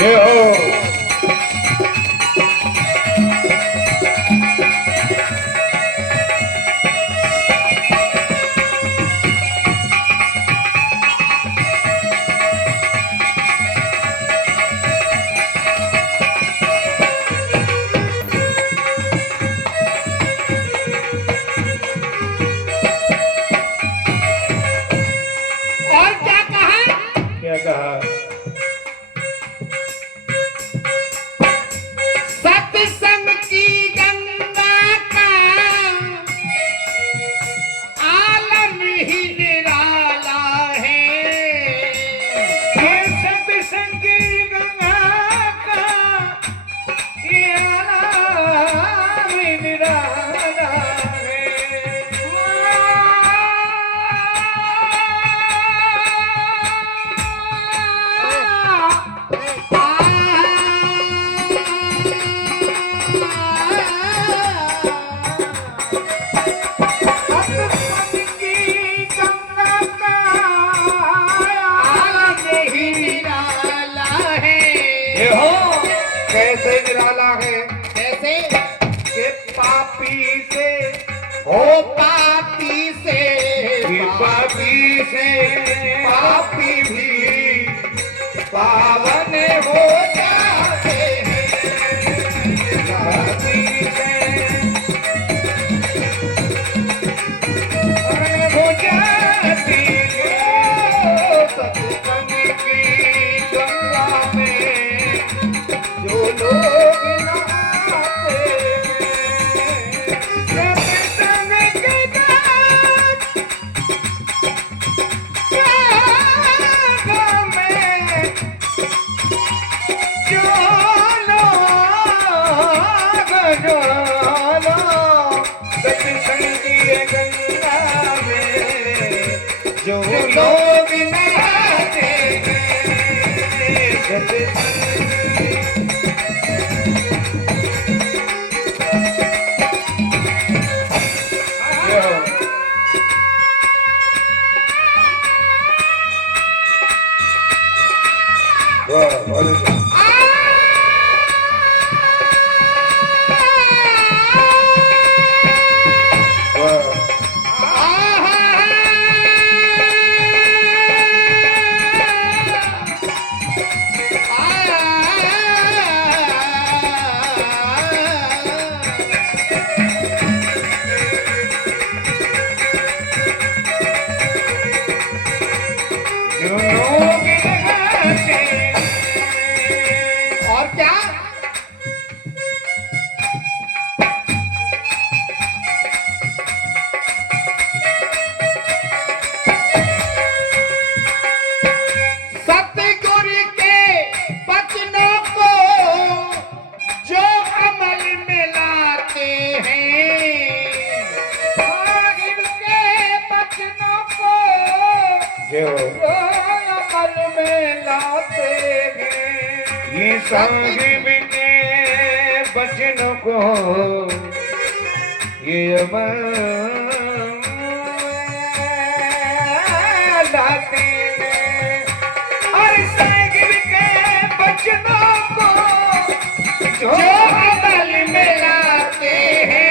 जय हो। और क्या कहा? क्या कहा? सत्संग की गंगा का आलम ही निराला है। ये सत्संग की गंगा का ये आलम निराला है। सत्संग की गंगा का आलम ही निराला है। ये हो कैसे निराला है कैसे? कि पापी से हो पापी से ये पापी से पापी भी पावन हो जाते हैं। पापी से पावन हो जाते हैं। सत्संग की गंगा में जो लोग नहाते हैं, सत्संग की गंगा में जो लोग सत्संग की गंगा में जो लोग नहाते हैं, जो लोग नहाते हैं। और क्या? सतगुरु के वचनों को जो अमल में लाते हैं। इनके बचनों को जो अमल में लाते हैं, ये साहिब के बचनों को ये अमल लाते हैं। और साहिब के बचनों को जो जो अमल में लाते हैं।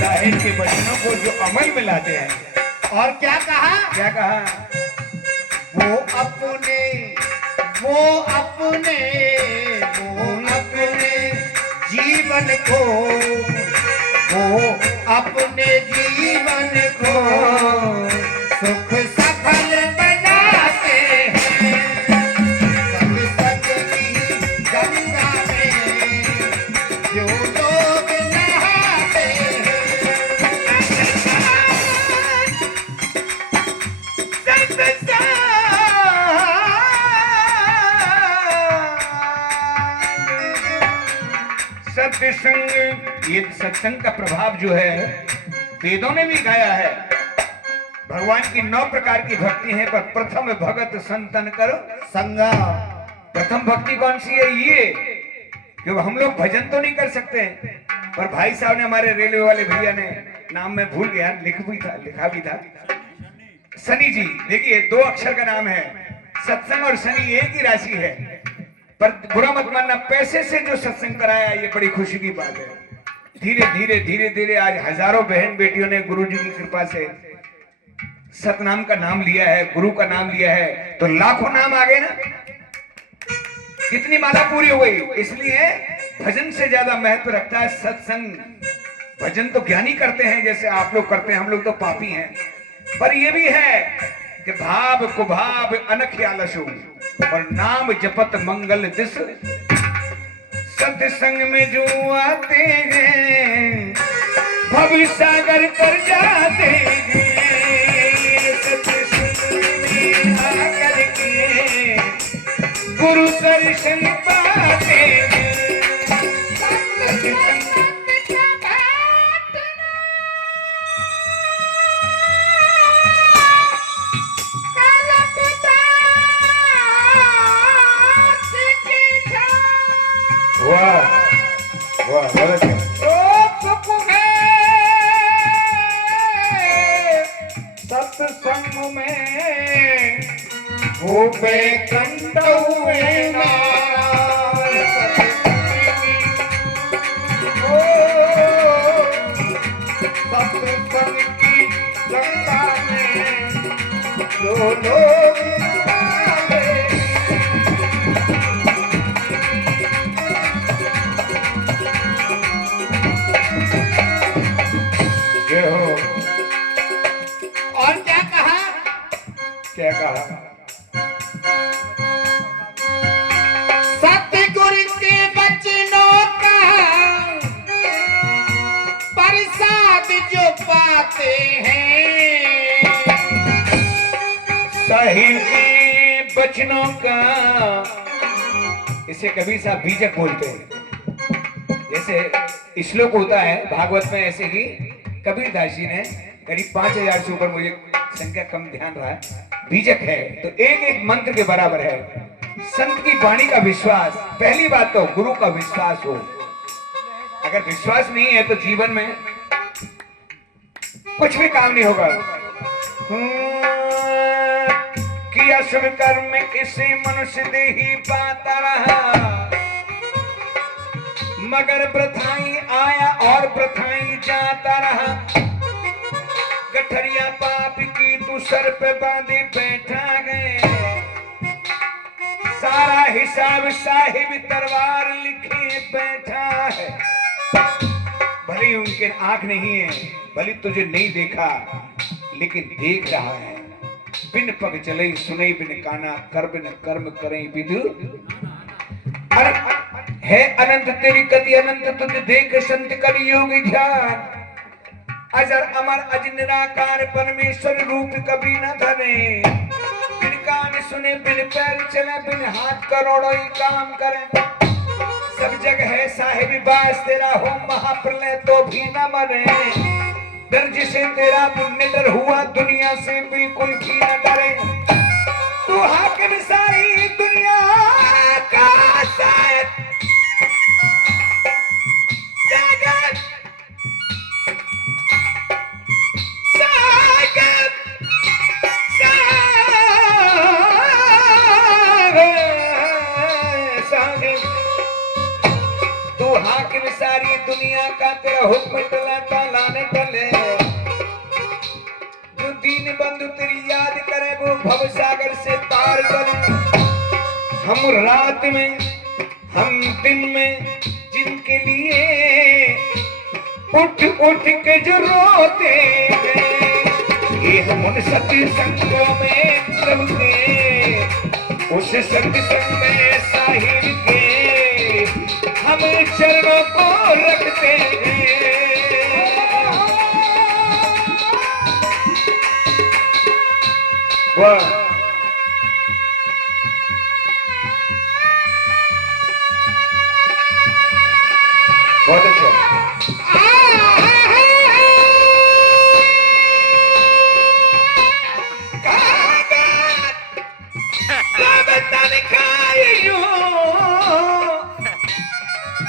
साहिब के बचनों को जो अमल में लाते हैं। और क्या कहा? क्या कहा? वो अपने वो अपने वो अपने जीवन को वो अपने जीवन को सुख सफल बनाते हैं। सत्संग की गंगा में जो लोग नहाते सत्संग, ये सत्संग का प्रभाव जो है वेदों ने भी गाया है। भगवान की 9 प्रकार की भक्ति है, पर प्रथम भगत संतन कर संगा। प्रथम भक्ति कौन सी है? ये क्योंकि हम लोग भजन तो नहीं कर सकते, पर भाई साहब ने, हमारे रेलवे वाले भैया ने नाम मैं भूल गया, लिखा भी था। शनि जी, देखिए 2 अक्षर का नाम है। सत्संग और शनि एक ही राशि है, पर बुरा मत मानना, पैसे से जो सत्संग कराया ये बड़ी खुशी की बात है। धीरे धीरे आज हजारों बहन बेटियों ने गुरु जी की कृपा से सतनाम का नाम लिया है, गुरु का नाम लिया है, तो लाखों नाम आ गए ना, कितनी माला पूरी हो गई। इसलिए भजन से ज्यादा महत्व रखता है सत्संग। भजन तो ज्ञानी करते हैं जैसे आप लोग करते हैं, हम लोग तो पापी हैं, पर ये भी है कि भाव कुभाव अनख आलसु और नाम जपत मंगल दिस। सत्संग में जो आते हैं भव सागर कर जाते हैं, सत्संग में आकर के गुरु दर्शन पाते हैं। वाह वाह, बहुत सत्संग में भूपे कंठ हुए ना, सत्संग की गंगा में जो लोग क्या कहा? सतगुरु के वचनों का प्रसाद जो पाते हैं, साहिब के वचनों का, इसे कबीर साहब बीजक बोलते हैं। जैसे श्लोक होता है भागवत में, ऐसे ही कबीर दास जी ने करीब 5000 से ऊपर, मुझे संख्या कम ध्यान रहा है, बीजक है, तो एक एक मंत्र के बराबर है। संत की वाणी का विश्वास, पहली बात तो गुरु का विश्वास हो। अगर विश्वास नहीं है तो जीवन में कुछ भी काम नहीं होगा। किया शुभ कर्म इसे मनुष्य दे ही पाता रहा, मगर प्रथाई आया और प्रथाई जाता रहा। गठरिया पाप की तू सर पे बांधे बैठा है, सारा हिसाब साहिब तरवार लिखे बैठा है। भले उनके आंख नहीं है, भले तुझे नहीं देखा, लेकिन देख रहा है। बिन पग चले सुने बिन काना, कर बिन कर्म करें विधु। है अनंत तेरी गति अनंत, तुझ देख संत कर योग ध्यान। अजर अमर अज निराकार परमेश्वर रूप कभी न धरे। बिन कान सुने बिन पैर चले, बिन हाथ करोड़ों ही काम करे। सब जग है साहिब बास तेरा, हो महाप्रलय तो भी न मरे। डर जिसे तेरा निडर हुआ, दुनिया से बिल्कुल भी न डरे। तू हाकिम सारी दुनिया का शायद जगत हाकिम सारी दुनिया का, तेरा हुक्म टलाता लाने टले। जो दीन बंधु तेरी याद करे, वो भव सागर से पार करे। हम रात में हम दिन में जिनके लिए उठ उठ के जो रोते हैं, ये हम उन सत्संगों में प्रभु के, उस सत्संग में साहिब के हम चरणों को रखते हैं। वाह, बहुत अच्छा।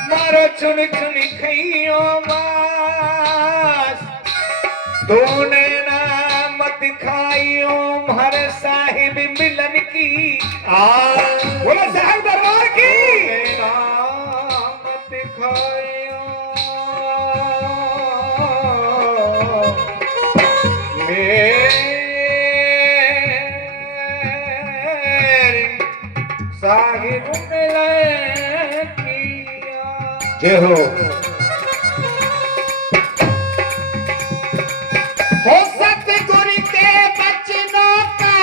मारो चुन चुन खइयो मास, तूने ना मत खाइयो हर साहिब मिलन की बोला साहब दरबार की मत खाइयो मेरे साहिब मिलन की जय हो सतगुरु के बचनों का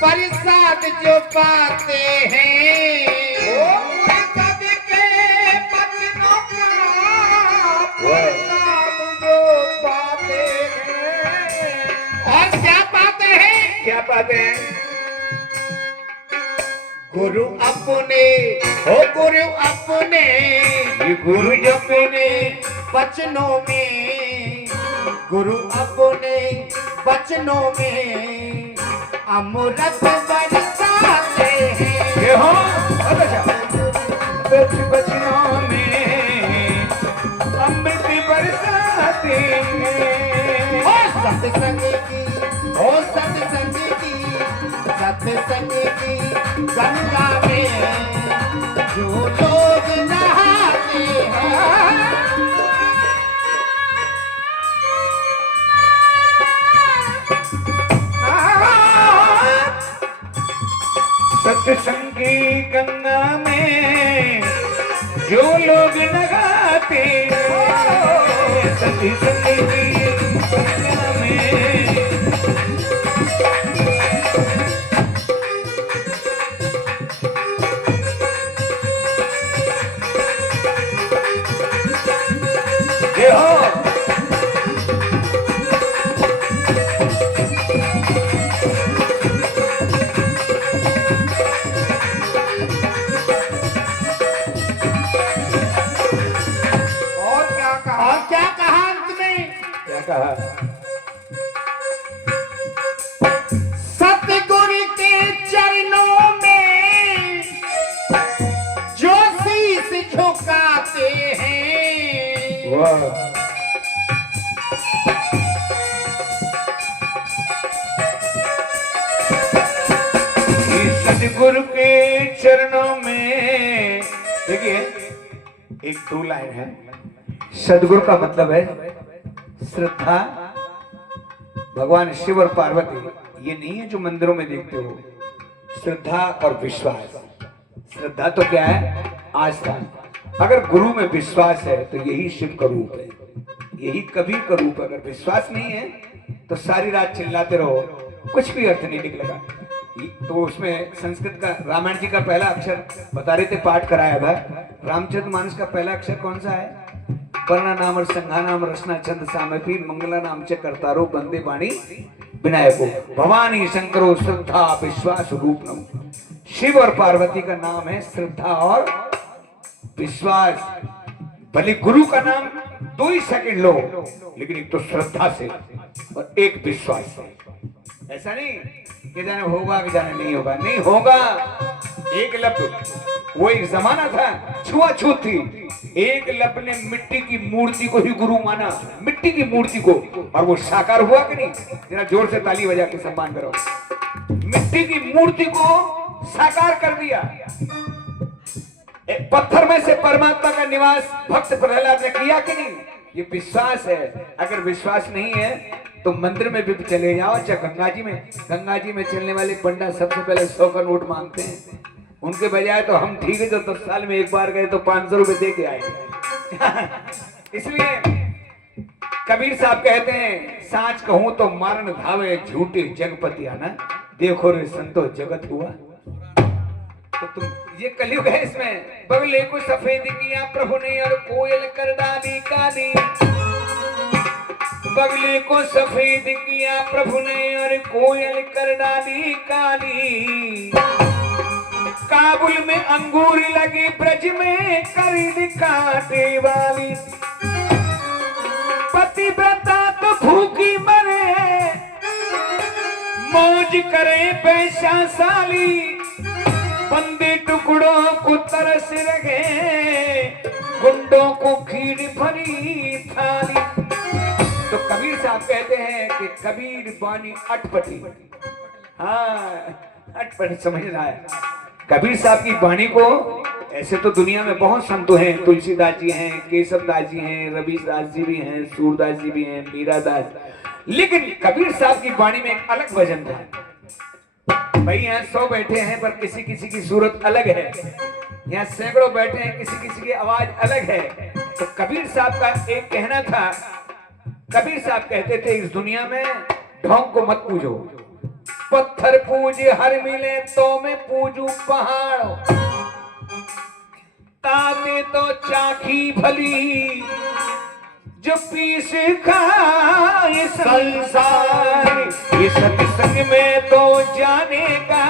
प्रसाद जो पाते हैं प्रसाद के बचनों का प्रसाद जो पाते हैं और क्या पाते हैं क्या पाते हैं गुरु अपने हो गुरु अपने ये गुरु अपने बचनों में गुरु अपने बचनों में अमृत बरसाते हैं ये हो बचनों में अमृत बरसाते हैं हो सत्संग की हो सत्संग की सत्संग की गंगा में जो लोग नहाते हैं सत्संग की गंगा में जो लोग नहाते सत्संग की गंगा में ये हो और क्या कहा अंत में क्या कहा सतगुरु के चरणों में जो शीश झुकाते हैं वाह सतगुरु के चरणों में देखिए एक दो लाइन है सदगुरु का मतलब है श्रद्धा भगवान शिव और पार्वती ये नहीं है जो मंदिरों में देखते हो श्रद्धा और विश्वास श्रद्धा तो क्या है आस्था अगर गुरु में विश्वास है तो यही शिव का रूप है यही कबीर का रूप है अगर विश्वास नहीं है तो सारी रात चिल्लाते रहो कुछ भी अर्थ नहीं निकलेगा तो उसमें संस्कृत का रामायण जी का पहला अक्षर बता रहे थे पाठ कराया था रामचरितमानस का पहला अक्षर कौन सा है पर्ण नाम और संघा नाम रचना छंद सामपी मंगला नाम च करतारो बंदे वाणी विनायको भवानी शंकरो श्रद्धा विश्वास रूपम शिव और पार्वती का नाम है श्रद्धा और विश्वास भले गुरु का नाम 2 ही सेकंड लो लेकिन एक तो श्रद्धा से और एक विश्वास से ऐसा नहीं कि जाने होगा कि जाने नहीं होगा नहीं होगा एक लब वो एक जमाना था छुआछूत थी एक लब ने मिट्टी की मूर्ति को ही गुरु माना मिट्टी की मूर्ति को और वो साकार हुआ कि नहीं जरा जोर से ताली बजा के सम्मान करो मिट्टी की मूर्ति को साकार कर दिया पत्थर में से परमात्मा का निवास भक्त प्रहलाद ने किया कि नहीं ये विश्वास है अगर विश्वास नहीं है तो मंदिर में भी चले जाओ चाहे गंगा जी में चलने वाले पंडित सबसे पहले 100 का नोट मांगते हैं उनके बजाय तो हम ठीक है जो 10 साल में एक बार गए तो 500 रुपए दे के आए इसलिए कबीर साहब कहते हैं साच कहूं तो मारन धावे झूठे जगपति आना देखो रे संतो जगत हुआ तो तुम ये कलयुग है इसमें बगले को सफेद किया प्रभु ने और कोयल कर डाली काली बगले को सफेद किया प्रभु ने और कोयल कर डाली काली काबुल में अंगूर लगे ब्रज में करीन काटे वाली पतिव्रता तो भूखी मरे मौज करे पैशाशाली बंदे टुकड़ों को तरस रहे गुंडों को खीर भरी थाली तो कबीर साहब कहते हैं कि कबीर बानी अटपटी। हाँ, अटपटी समझ रहा है। कबीर साहब की वाणी को, ऐसे तो दुनिया में बहुत संत हैं, तुलसीदास जी हैं, केशव दास जी हैं, रविदास जी भी हैं, सूरदास जी भी हैं, मीरा दास, लेकिन कबीर साहब की वाणी में एक अलग वजन था। भाई यहाँ 100 बैठे हैं पर किसी किसी की सूरत अलग है, यहाँ सैकड़ों बैठे हैं, किसी किसी की आवाज अलग है। तो कबीर साहब का एक कहना था, कबीर साहब कहते थे इस दुनिया में ढोंग को मत पूजो, पत्थर पूज हर मिले तो मैं पूजू पहाड़, ताते तो चाखी भली जो पीस खाए संसार, ये सत्संग में तो जाने का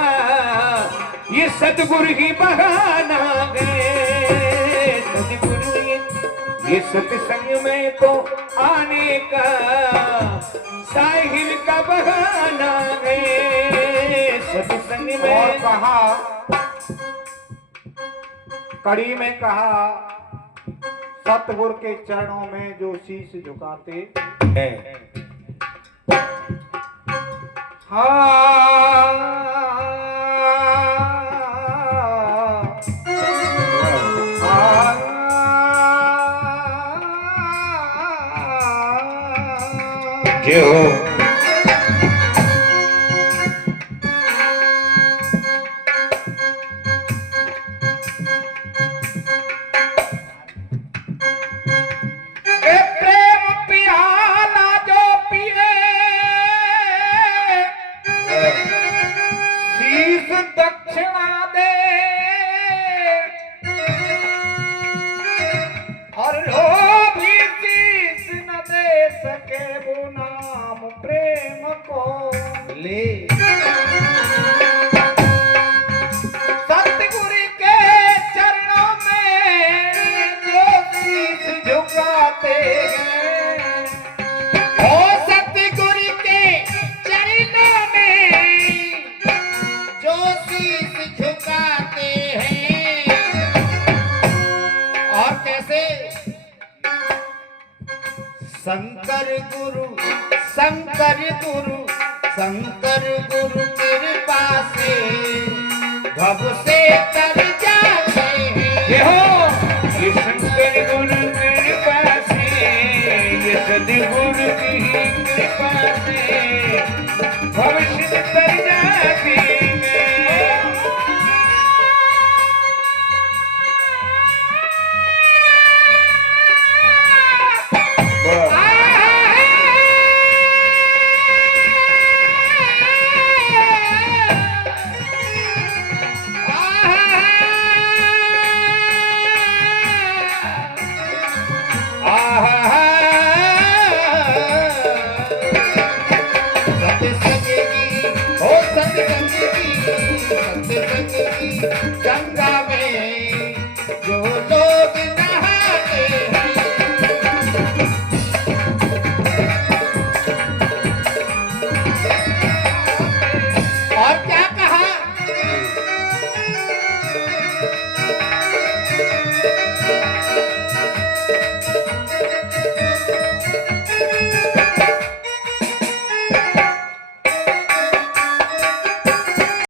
ये सतगुरु ही बहाना है, सतगुरु ये सत्संग में तो आने का साहिल का बहाना है, सत्संग में। और कहा, कड़ी में कहा, सतगुरु के चरणों में जो शीश झुकाते हैं। जय हो। सतगुरु के चरणों में जो शीश झुकाते हैं, ओ सतगुरु के चरणों में जो शीश झुकाते हैं। और कैसे? शंकर गुरु, शंकर गुरु, शंकर गुरु कृपा से भव से तर जाते हैं। ये हो, ये शंकर गुरु कृपा से, ये सद्गुरु की कृपा से भव